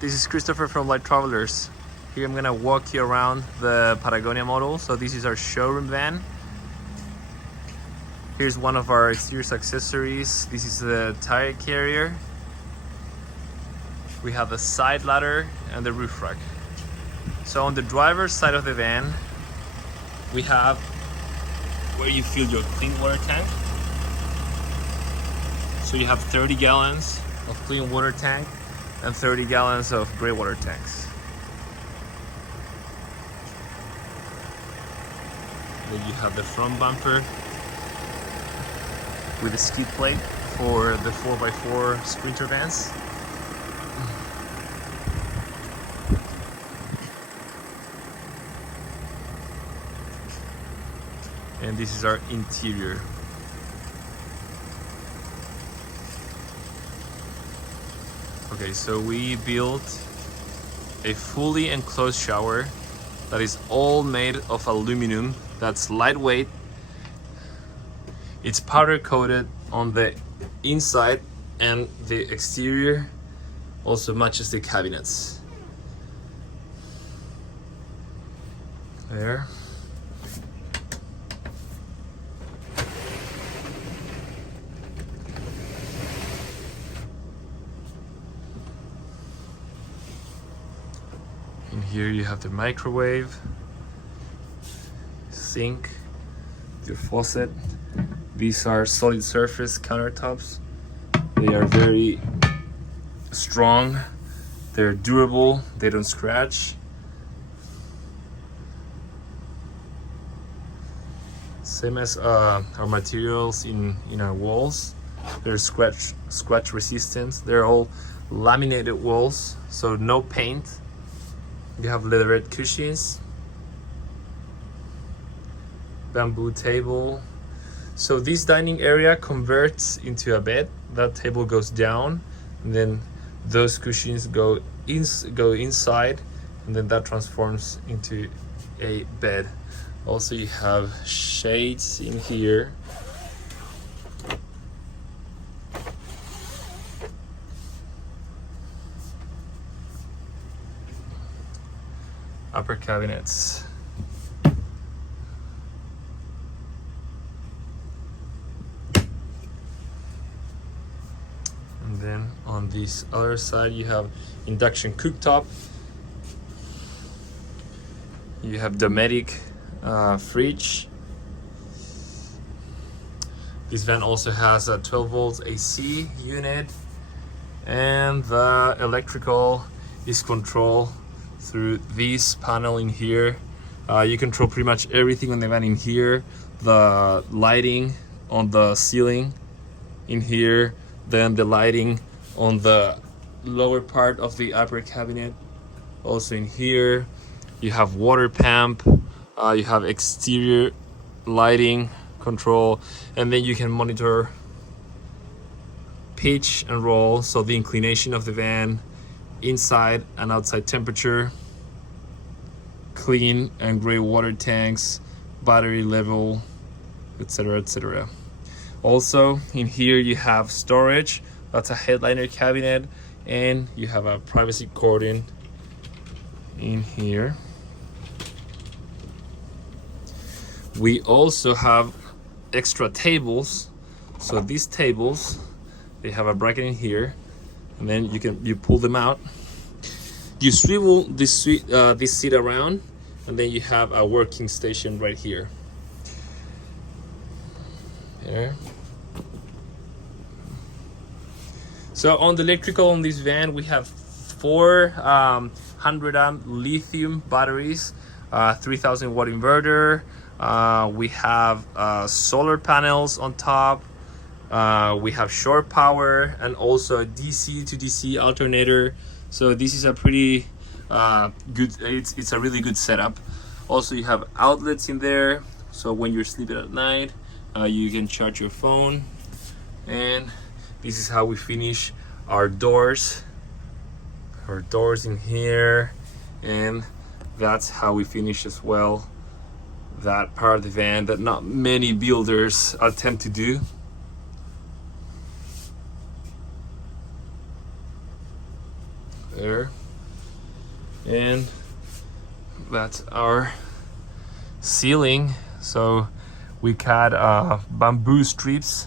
This is Christopher from Light Travelers. Here I'm gonna walk you around the Patagonia model. So this is our showroom van. Here's one of our exterior accessories. This is the tire carrier. We have the side ladder and the roof rack. So on the driver's side of the van, we have where you fill your clean water tank. So you have 30 gallons of clean water tank and 30 gallons of gray water tanks. Then you have the front bumper with a skid plate for the 4x4 Sprinter vans. And this is our interior. Okay, so we built a fully enclosed shower that is all made of aluminum. That's lightweight. It's powder coated on the inside, and the exterior also matches the cabinets. There. And here you have the microwave, sink, your faucet. These are solid surface countertops. They are very strong, they're durable, they don't scratch. Same as our materials in our walls. They're scratch resistant. They're all laminated walls, so no paint. You have leatherette cushions, bamboo table. So this dining area converts into a bed. That table goes down, and then those cushions go inside, and then that transforms into a bed. Also, you have shades in here. Upper cabinets. And then on this other side you have induction cooktop. You have Dometic fridge. This van also has a 12 volts AC unit, and the electrical is controlled through this panel in here. You control pretty much everything on the van in here. The lighting on the ceiling in here, then the lighting on the lower part of the upper cabinet also in here. You have water pump, you have exterior lighting control, and then you can monitor pitch and roll, so the inclination of the van, inside and outside temperature, clean and gray water tanks, battery level, etc, etc. Also in here you have storage. That's a headliner cabinet, and you have a privacy cordon in here. We also have extra tables. So these tables, they have a bracket in here, and then you pull them out. You swivel this seat around, and then you have a working station right here. There. So on the electrical on this van, we have 400 amp lithium batteries, 3000 watt inverter. We have solar panels on top. We have shore power, and also a DC to DC alternator. So this is a pretty good, it's a really good setup. Also you have outlets in there, so when you're sleeping at night, you can charge your phone. And this is how we finish our doors. Our doors in here, and that's how we finish as well that part of the van that not many builders attempt to do. There. And that's our ceiling. So we cut bamboo strips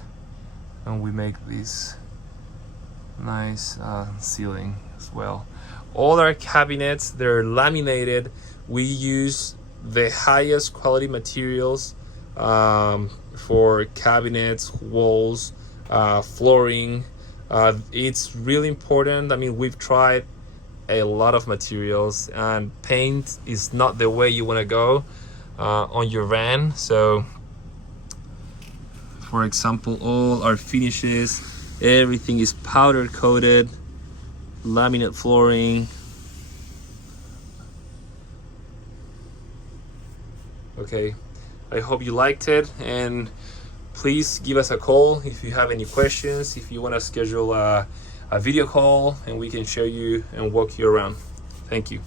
and we make this nice ceiling as well. All our cabinets, they're laminated. We use the highest quality materials for cabinets, walls, flooring. It's really important. I mean, we've tried a lot of materials, and paint is not the way you want to go on your van. So for example, all our finishes, everything is powder coated, laminate flooring. Okay, I hope you liked it, and please give us a call if you have any questions, if you want to schedule a video call, and we can show you and walk you around. Thank you.